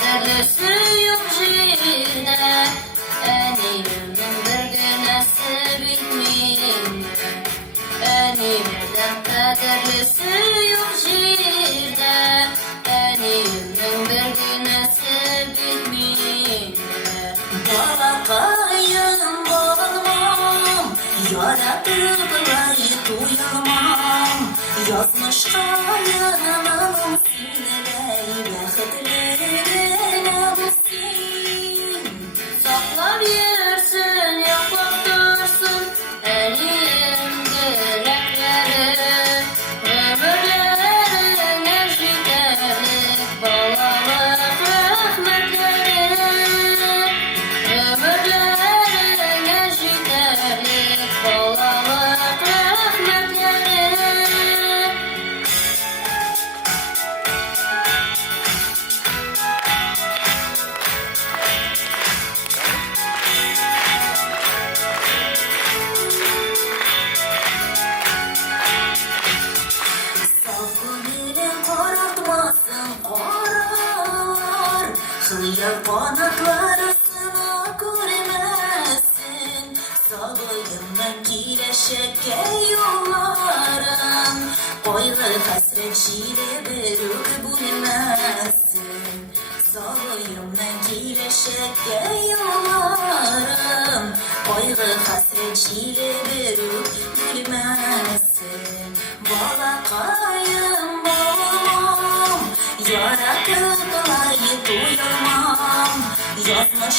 Derlisi yok jilde, eniyimden bir günesi bitmeyeyim. Eniyimden kaderlisi yok jilde, eniyimden bir günesi bitmeyeyim. Balakayım olmam, yaratıkları duyamam. Yazmış kayanım sineley, bextlerim sin. Saklar yersin, yaklap dursun, eniyim dilekleri. Ömürlerin ejderlik, balalık rahmetleri. Ömürlerin ejderlik, balalık rahmetleri. Savgılarım karartmasın karar, hıyar kanatlarısına görmezsin. Sağlığımdan kireşek yollarım, koygu hasret çile beruk bulmazsın. Sağlığımdan kireşek yollarım, koygu hasret çile beruk bulmazsın. Balakayım olmam, yaratıkları duyamam. Yazmış